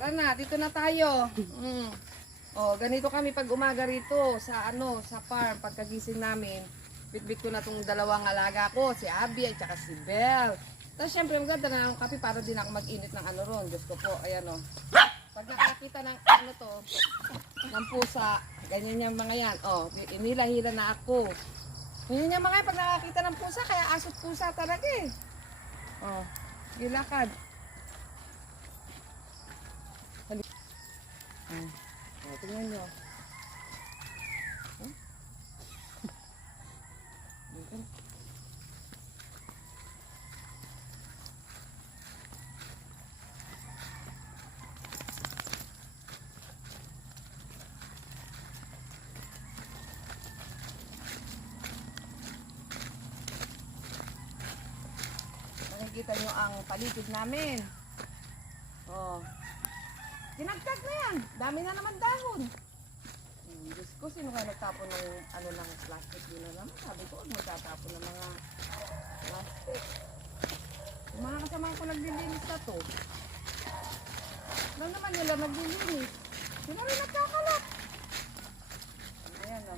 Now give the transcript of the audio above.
Tara na, dito na tayo. Mm. Oh, ganito kami pag umaga rito sa ano, sa farm pagkagising namin. Bitbit ko na tong dalawang alaga ko, si Abby at saka si Belle. Tapos syempre maganda na ng kape para din ako mag-init ng ano ron. Diyos ko po, ayan o. Pag nakakita ng ano to, ng pusa, ganyan yung mga yan. Oh, inila-hila na ako. Ganyan yung mga yan, pag nakakita ng pusa, kaya asot pusa talaga eh. Oh, gilakad. Hmm. Oh, tingnan nyo. Dito. Makikita nyo ang paligid namin. Oh. Tinagtag na yan. Dami na naman dahon. Hmm, Diyos ko, sino kaya nagtapon ng ano ng plastic din na naman? Sabi ko, huwag magtatapon ng mga plastic. Yung mga kasama ko naglilinis na to. Lang naman nila naglilinis. Sila rin nagkakalat. Ayan o.